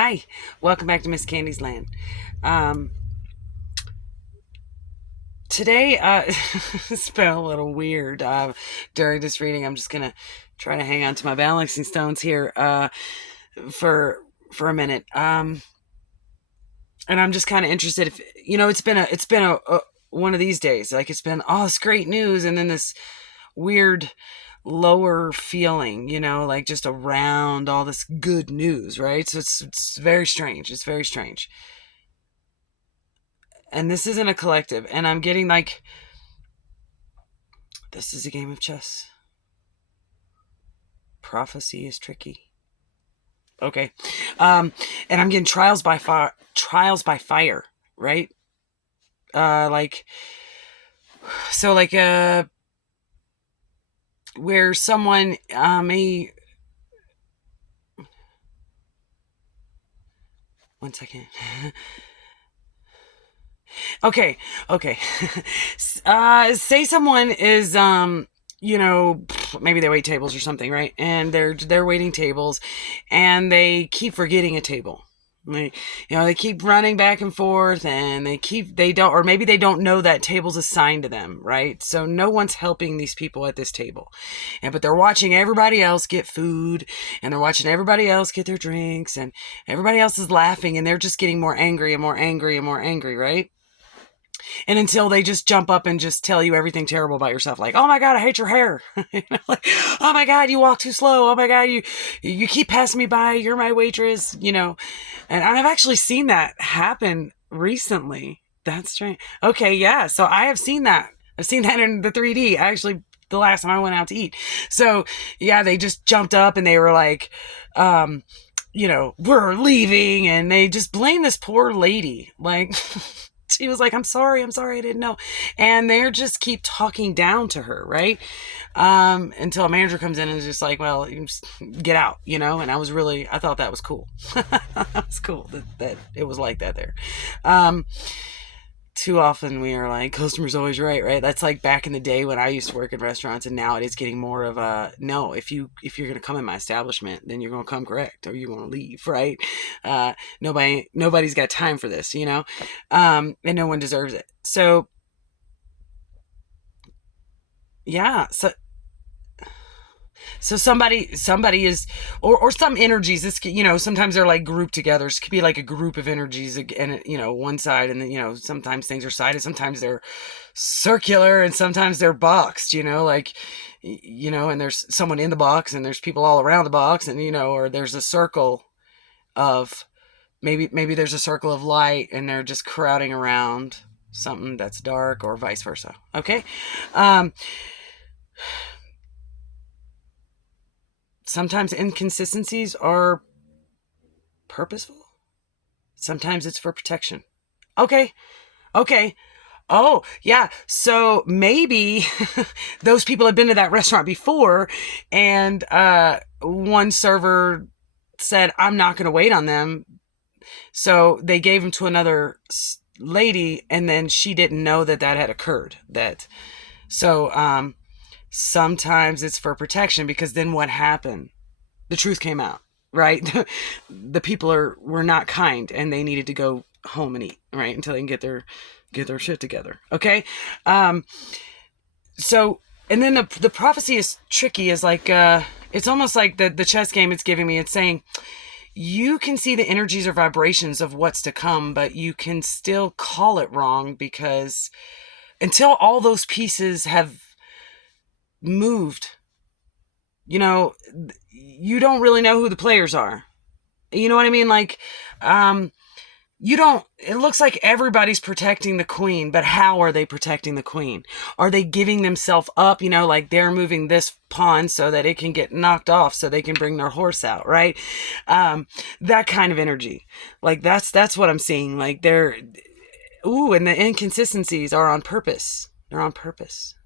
Hi, welcome back to Miss Candy's Land. Um, Today, it's been a little weird during this reading. I'm just gonna try to hang on to my balancing stones here for for a minute. And I'm just kind of interested if it's been a one of these days. Like it's been it's great news, and then this weird lower feeling, like just around all this good news, right? So it's very strange. It's very strange. And this isn't a collective, and I'm getting like this is a game of chess. Prophecy is tricky. Okay. And I'm getting trials by fire, right? Like so like where someone may one second. Okay, okay. Say someone is maybe they wait tables or something, right? And they're waiting tables, and they keep forgetting a table. They keep running back and forth, and they don't, or maybe they don't know that table's assigned to them, right? So no one's helping these people at this table, but they're watching everybody else get food, and they're watching everybody else get their drinks, and everybody else is laughing, and they're just getting more angry and more angry and more angry, right? And until they just jump up and just tell you everything terrible about yourself, like, oh my god, I hate your hair. Like, oh my god, you walk too slow. Oh my god, you keep passing me by. You're my waitress. And I've actually seen that happen recently. That's strange. Okay, yeah. So I have seen that. I've seen that in the 3D actually. The last time I went out to eat. So yeah, they just jumped up and they were like, we're leaving, and they just blame this poor lady. Like, she was like, I'm sorry, I didn't know. And they just keep talking down to her, right? Until a manager comes in and is just like, well, you just get out, And I thought that was cool. That was cool that it was like that there. Too often we are like, customer's always right, right? That's like back in the day when I used to work in restaurants, and now it is getting more of a no. If you're gonna come in my establishment, then you're gonna come correct, or you're gonna leave, right? Nobody's got time for this. And no one deserves it. So yeah, so somebody is, or some energies. Sometimes they're like grouped together. It could be like a group of energies, and one side, and then sometimes things are sided, sometimes they're circular, and sometimes they're boxed. And there's someone in the box, and there's people all around the box, and or there's a circle of maybe there's a circle of light, and they're just crowding around something that's dark, or vice versa. Okay. Um, Sometimes inconsistencies are purposeful. Sometimes it's for protection. Okay. Okay. Oh, yeah. So maybe those people have been to that restaurant before, and one server said, I'm not going to wait on them. So they gave them to another lady, and then she didn't know that had occurred. So sometimes it's for protection, because then what happened? The truth came out, right? The people were not kind, and they needed to go home and eat, right, until they can get their shit together. Okay. So, and then the prophecy is tricky. Is like it's almost like the chess game it's giving me. It's saying you can see the energies or vibrations of what's to come, but you can still call it wrong, because until all those pieces have moved, you don't really know who the players are. You know what I mean? Like, you don't, it looks like everybody's protecting the queen, but how are they protecting the queen? Are they giving themselves up? Like they're moving this pawn so that it can get knocked off so they can bring their horse out, right? That kind of energy. Like that's what I'm seeing. Like and the inconsistencies are on purpose. They're on purpose.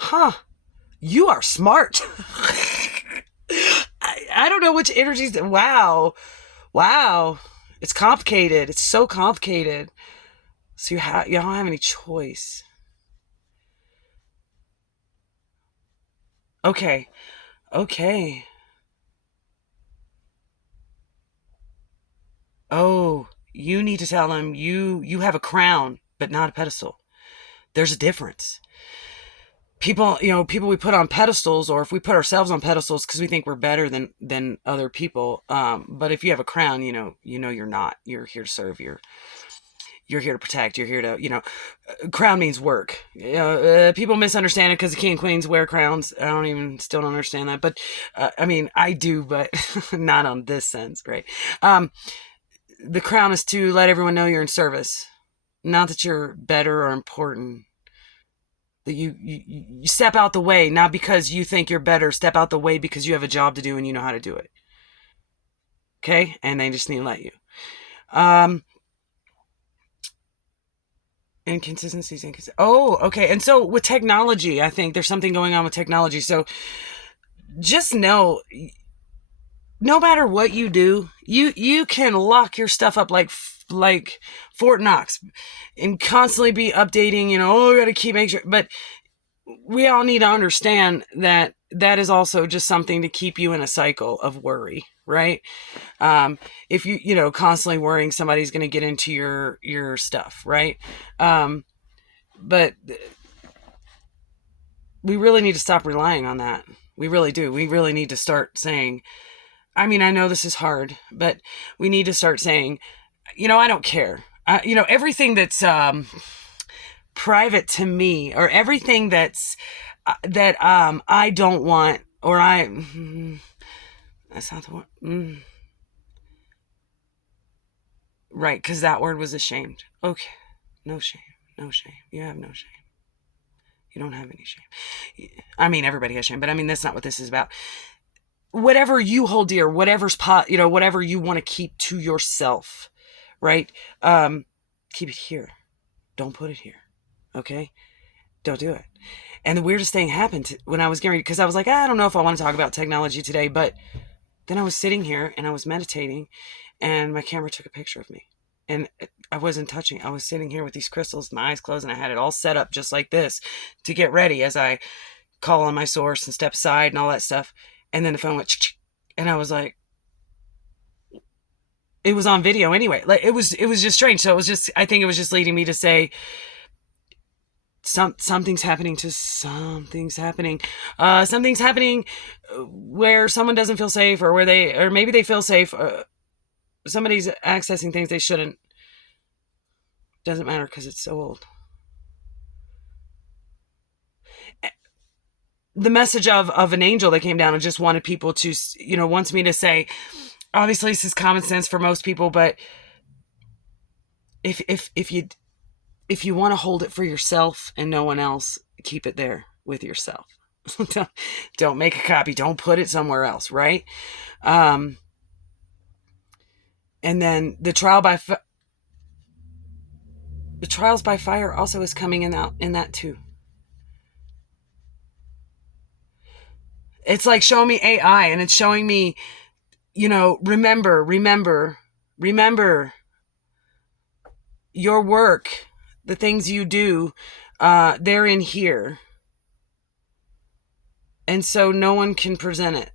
Huh. You are smart. I don't know which energies. Wow. Wow. It's complicated. It's so complicated. So you don't have any choice. Okay. Okay. you need to tell them you have a crown, but not a pedestal. There's a difference. People, people we put on pedestals, or if we put ourselves on pedestals because we think we're better than other people. But if you have a crown, you're not. You're here to serve. You're here to protect. You're here to, crown means work. People misunderstand it because the king and queens wear crowns. Still don't understand that. But, I do, but not on this sense, right? The crown is to let everyone know you're in service. Not that you're better or important. That you step out the way, not because you think you're better. Step out the way because you have a job to do and you know how to do it. Okay? And they just need to let you. Inconsistencies. Oh, okay. And so with technology, I think there's something going on with technology. So just know, no matter what you do, you can lock your stuff up like Fort Knox and constantly be updating, we got to keep making sure. But we all need to understand that is also just something to keep you in a cycle of worry, right? If you constantly worrying somebody's going to get into your stuff, right? But we really need to stop relying on that. We really do. We really need to start saying, I know this is hard, but we need to start saying, I don't care. Everything that's private to me, or everything that's that I don't want, or that's not the word. Right, because that word was ashamed. Okay, no shame. You have no shame. You don't have any shame. Everybody has shame, but that's not what this is about. Whatever you hold dear, whatever you want to keep to yourself, right? Keep it here. Don't put it here. Okay? Don't do it. And the weirdest thing happened when I was getting ready, because I was like, I don't know if I want to talk about technology today, but then I was sitting here and I was meditating and my camera took a picture of me. And I wasn't touching. I was sitting here with these crystals, my eyes closed, and I had it all set up just like this to get ready as I call on my source and step aside and all that stuff. And then the phone went, and I was like, it was on video anyway. Like it was just strange. So I think it was just leading me to say, something's happening something's happening where someone doesn't feel safe, or or maybe they feel safe. Somebody's accessing things they shouldn't. Doesn't matter because it's so old. The message of an angel that came down and just wanted people to, wants me to say, obviously this is common sense for most people, but if you want to hold it for yourself and no one else, keep it there with yourself. Don't make a copy. Don't put it somewhere else, right? And then the trials by fire also is coming in that too. It's like showing me AI, and it's showing me, remember your work, the things you do, they're in here. And so no one can present it,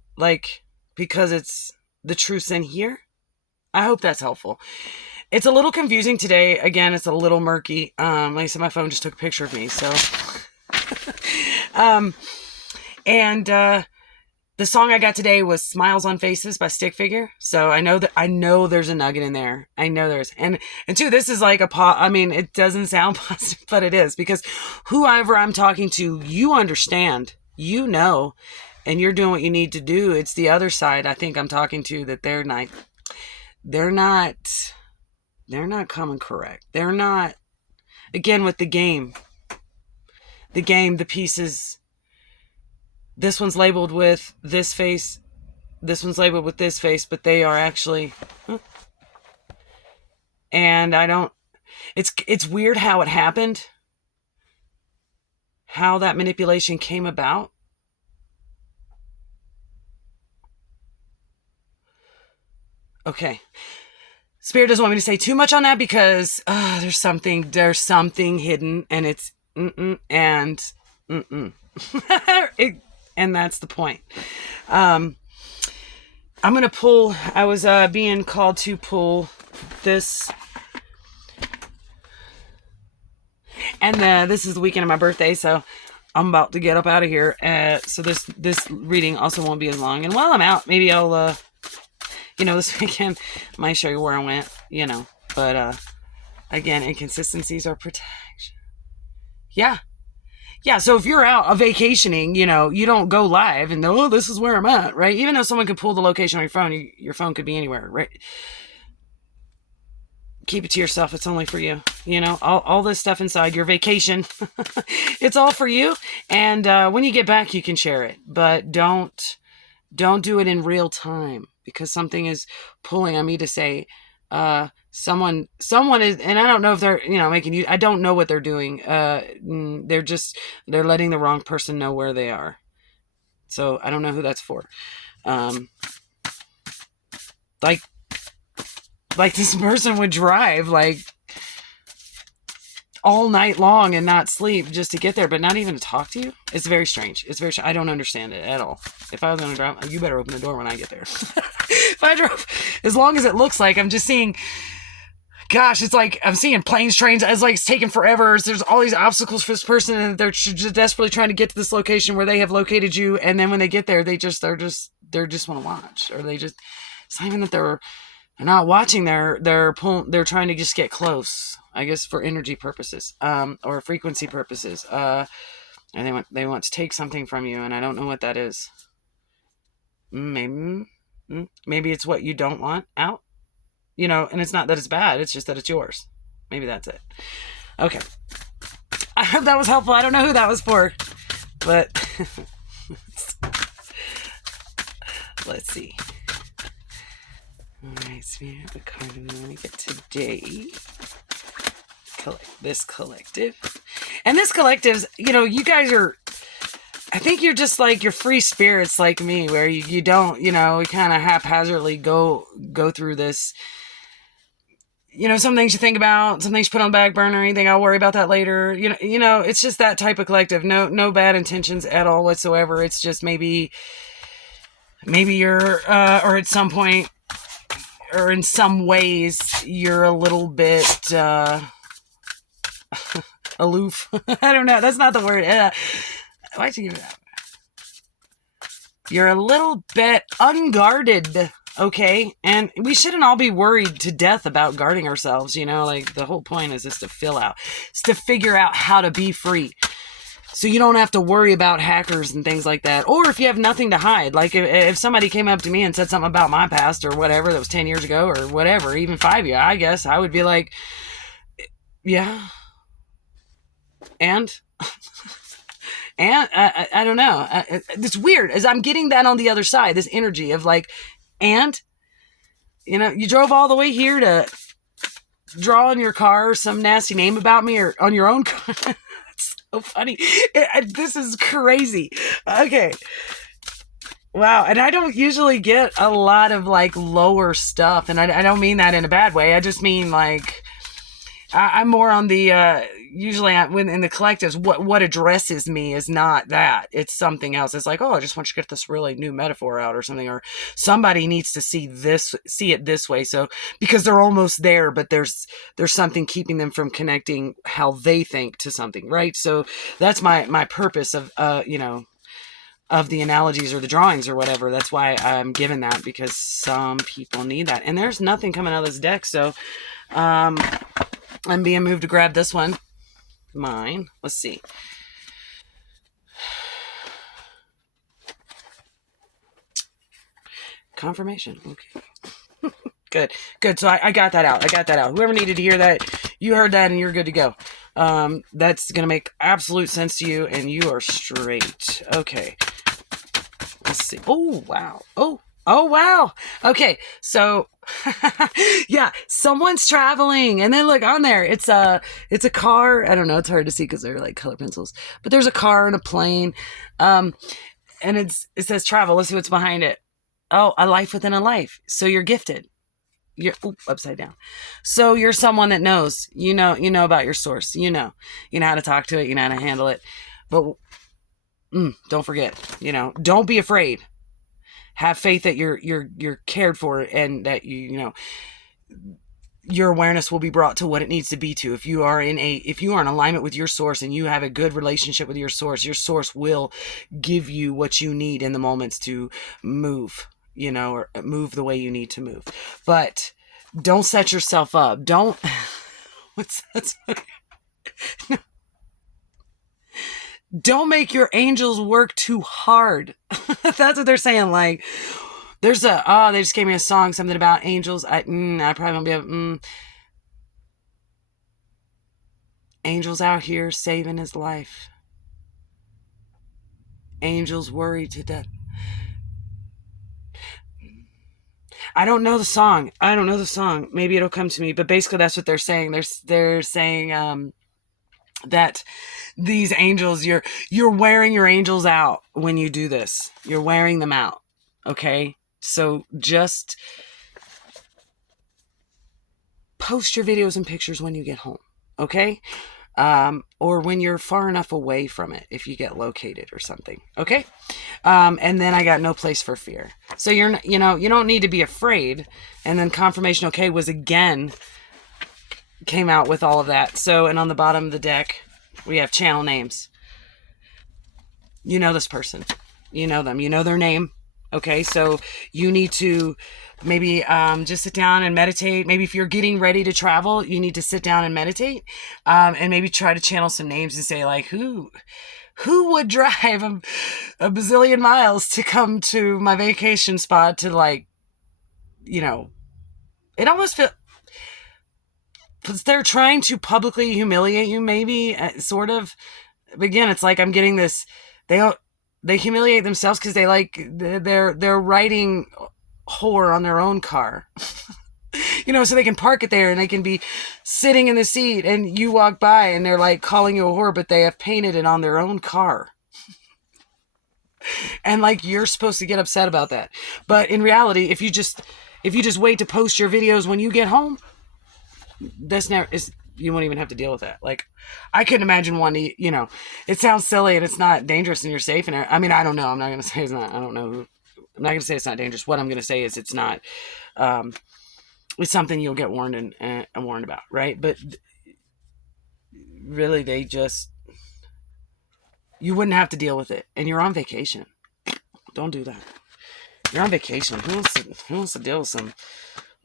because it's the truth's in here. I hope that's helpful. It's a little confusing today. Again, it's a little murky. Like I said, my phone just took a picture of me. So, the song I got today was Smiles on Faces by Stick Figure. So I know there's a nugget in there. I know there's, and two, this is like it doesn't sound positive, but it is, because whoever I'm talking to, you understand, and you're doing what you need to do. It's the other side I think I'm talking to, that they're not coming correct. They're not, again, with the game, the pieces. This one's labeled with this face. This one's labeled with this face, but they are actually, and it's weird how it happened, how that manipulation came about. Okay. Spirit doesn't want me to say too much on that because there's something hidden, and it's and and that's the point. I'm gonna pull. I was being called to pull this And this is the weekend of my birthday, so I'm about to get up out of here. So this reading also won't be as long. And while I'm out, maybe I'll this weekend I might show you where I went. But again, inconsistencies are protection. Yeah. Yeah, so if you're out vacationing, you don't go live and know, oh, this is where I'm at, right? Even though someone could pull the location on your phone, your phone could be anywhere, right? Keep it to yourself. It's only for you. All this stuff inside your vacation, it's all for you. And when you get back, you can share it, but don't do it in real time, because something is pulling on me to say, someone is, and I don't know if they're, making you, I don't know what they're doing. They're letting the wrong person know where they are. So I don't know who that's for. Like this person would drive like all night long and not sleep just to get there, but not even to talk to you. It's very strange. I don't understand it at all. If I was going to drive, you better open the door when I get there. If I drove, as long as it looks like I'm just seeing, gosh, it's like I'm seeing planes, trains. It's like it's taking forever. There's all these obstacles for this person, and they're just desperately trying to get to this location where they have located you. And then when they get there, they just want to watch, or it's not even that they're not watching. They're trying to just get close, I guess, for energy purposes, or frequency purposes. And they want to take something from you, and I don't know what that is. Maybe it's what you don't want out. And it's not that it's bad. It's just that it's yours. Maybe that's it. Okay. I hope that was helpful. I don't know who that was for, but let's see. All right, so we have a card we want to get today. This collective. And this collective's, you guys are, I think you're just like, you're free spirits like me, where you don't, we kind of haphazardly go through this. Some things you think about, some things you put on the back burner, anything, I'll worry about that later. It's just that type of collective. No bad intentions at all whatsoever. It's just maybe you're, or at some point, or in some ways, you're a little bit aloof. I don't know. That's not the word. Why'd you give it that? You're a little bit unguarded. Okay, and we shouldn't all be worried to death about guarding ourselves, like the whole point is just to figure out how to be free. So you don't have to worry about hackers and things like that. Or if you have nothing to hide, like if somebody came up to me and said something about my past or whatever that was 10 years ago or whatever, even 5 years, I guess I would be like, yeah. And I don't know. It's weird as I'm getting that on the other side, this energy of like, and, you drove all the way here to draw on your car some nasty name about me or on your own car. It's so funny. This is crazy. Okay. Wow. And I don't usually get a lot of like lower stuff. And I don't mean that in a bad way. I just mean like, I'm more on the, usually when in the collectives, what addresses me is not that. It's something else. It's like, oh, I just want you to get this really new metaphor out or something, or somebody needs to see it this way. So, because they're almost there, but there's something keeping them from connecting how they think to something, right? So that's my purpose of, of the analogies or the drawings or whatever. That's why I'm given that, because some people need that. And there's nothing coming out of this deck. So, I'm being moved to grab this one. Mine. Let's see. Confirmation. Okay. Good. So I got that out. Whoever needed to hear that, you heard that and you're good to go. That's going to make absolute sense to you and you are straight. Okay. Let's see. Oh, wow. Oh, wow. Okay. So, yeah, someone's traveling, and then look on there. It's a car. I don't know. It's hard to see because they're like color pencils, but there's a car and a plane. And it says travel. Let's see what's behind it. Oh, a life within a life. So you're gifted. You're upside down. So you're someone that knows, you know about your source, you know how to talk to it, you know how to handle it, but, don't forget, don't be afraid. Have faith that you're cared for and that your awareness will be brought to what it needs to be to. If you are in alignment with your source and you have a good relationship with your source will give you what you need in the moments to move, or move the way you need to move. But don't set yourself up. Don't, what's that? Don't make your angels work too hard. That's what they're saying. Like, there's they just gave me a song, something about angels. I probably won't be able, angels out here saving his life. Angels worried to death. I don't know the song. Maybe it'll come to me. But basically, that's what they're saying. They're saying that these angels, you're wearing your angels out when you do this. You're wearing them out. Okay? So just post your videos and pictures when you get home. Okay? Or when you're far enough away from it, if you get located or something. Okay? And then I got no place for fear. So you don't need to be afraid. And then confirmation, okay, came out with all of that. So, and on the bottom of the deck, we have channel names. You know this person. You know them. You know their name. Okay, so you need to maybe just sit down and meditate. Maybe if you're getting ready to travel, you need to sit down and meditate, and maybe try to channel some names and say, like, who would drive a bazillion miles to come to my vacation spot to, like, it almost feels they're trying to publicly humiliate you, maybe, sort of. But again, it's like I'm getting this. They humiliate themselves because they're writing whore on their own car. So they can park it there and they can be sitting in the seat and you walk by and they're like calling you a whore, but they have painted it on their own car. And like, you're supposed to get upset about that. But in reality, if you just wait to post your videos when you get home, you won't even have to deal with that. Like, I couldn't imagine one, it sounds silly and it's not dangerous and you're safe. And I mean, I don't know. I'm not going to say it's not, I don't know. I'm not going to say it's not dangerous. What I'm going to say is it's not, it's something you'll get warned and warned about. Right. But really, you wouldn't have to deal with it. And you're on vacation. Don't do that. You're on vacation. Who wants to deal with some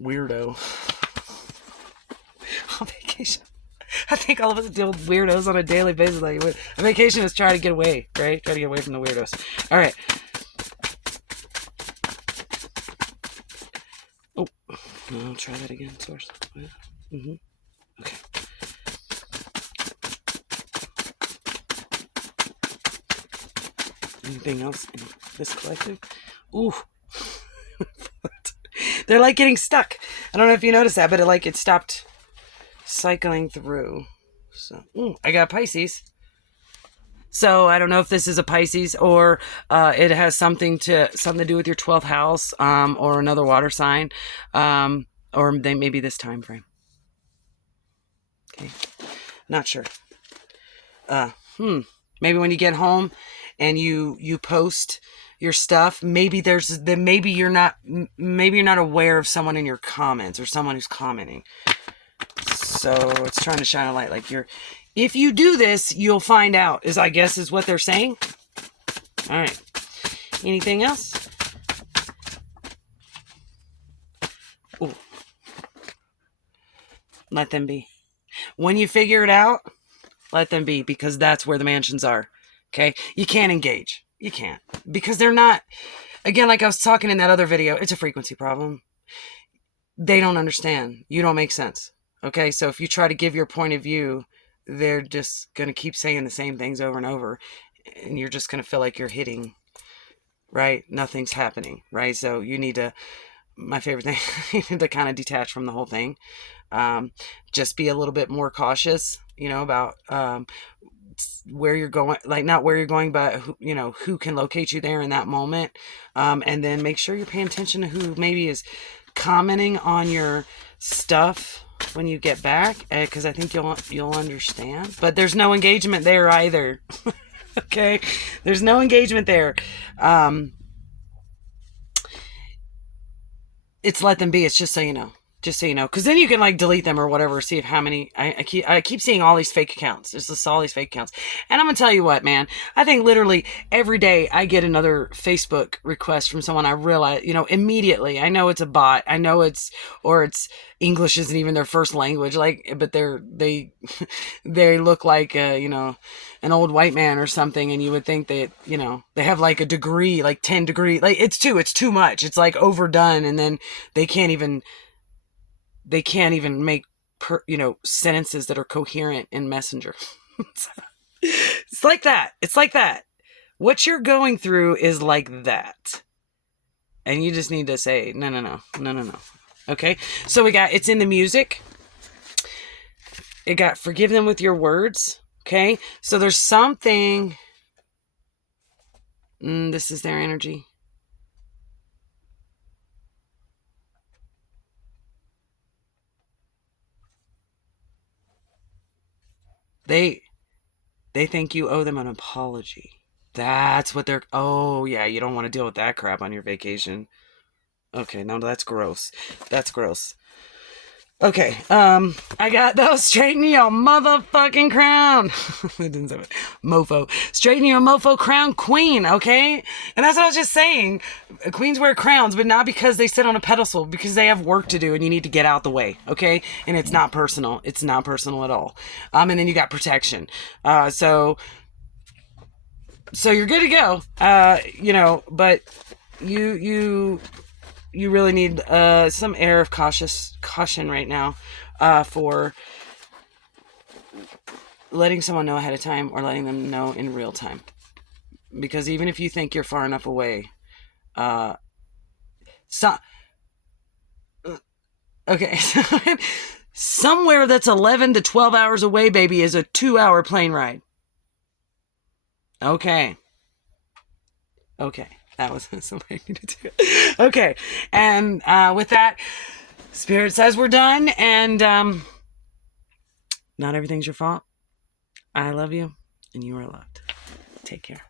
weirdo on vacation? I think all of us deal with weirdos on a daily basis. Like, a vacation is try to get away, right? Try to get away from the weirdos. All right. Oh, I'll try that again. Source. Mm-hmm. Okay. Anything else in this collective? Ooh. They're like getting stuck. I don't know if you noticed that, but it stopped cycling through. So, I got Pisces. So I don't know if this is a Pisces or it has something to do with your 12th house, or another water sign, or maybe this time frame. Okay, not sure. Maybe when you get home and you post your stuff, maybe you're not aware of someone in your comments or someone who's commenting. So it's trying to shine a light. Like, if you do this, you'll find out, is what they're saying. All right. Anything else? Ooh. Let them be. When you figure it out, let them be, because that's where the mansions are. Okay? You can't engage. You can't. Because they're not, again, like I was talking in that other video, it's a frequency problem. They don't understand. You don't make sense. Okay? So if you try to give your point of view, they're just going to keep saying the same things over and over. And you're just going to feel like you're hitting, right? Nothing's happening, right? So you need to, my favorite thing, you need to kind of detach from the whole thing. Just be a little bit more cautious, about where you're going, like not where you're going, but who can locate you there in that moment. And then make sure you're paying attention to who maybe is commenting on your stuff when you get back, because I think you'll understand. But there's no engagement there either. Okay, there's no engagement there. It's let them be. It's just so you know. Just so you know, because then you can like delete them or whatever. See if how many I keep seeing all these fake accounts. There's just all these fake accounts, and I'm gonna tell you what, man. I think literally every day I get another Facebook request from someone. I realize, immediately. I know it's a bot. I know it's English isn't even their first language. Like, but they they look like an old white man or something, and you would think that they have like a degree, like 10 degree. Like it's too much. It's like overdone, and then they can't even make sentences that are coherent in Messenger. It's like that. It's like that. What you're going through is like that. And you just need to say, no. Okay? So we got, it's in the music. It got, forgive them with your words. Okay? So there's something. This is their energy. They think you owe them an apology. That's what they're... Oh, yeah, you don't want to deal with that crap on your vacation. Okay, no, that's gross. That's gross. Okay, I got those. Straighten your motherfucking crown. It didn't say it. Mofo. Straighten your mofo crown, queen, okay? And that's what I was just saying. Queens wear crowns, but not because they sit on a pedestal, because they have work to do and you need to get out the way, okay? And it's not personal. It's not personal at all. And then you got protection. So you're good to go. But you really need some air of caution right now for letting someone know ahead of time or letting them know in real time. Because even if you think you're far enough away, somewhere that's 11 to 12 hours away, baby, is a 2-hour plane ride. Okay. That was something I needed to do. Okay. And with that, Spirit says we're done. And not everything's your fault. I love you, and you are loved. Take care.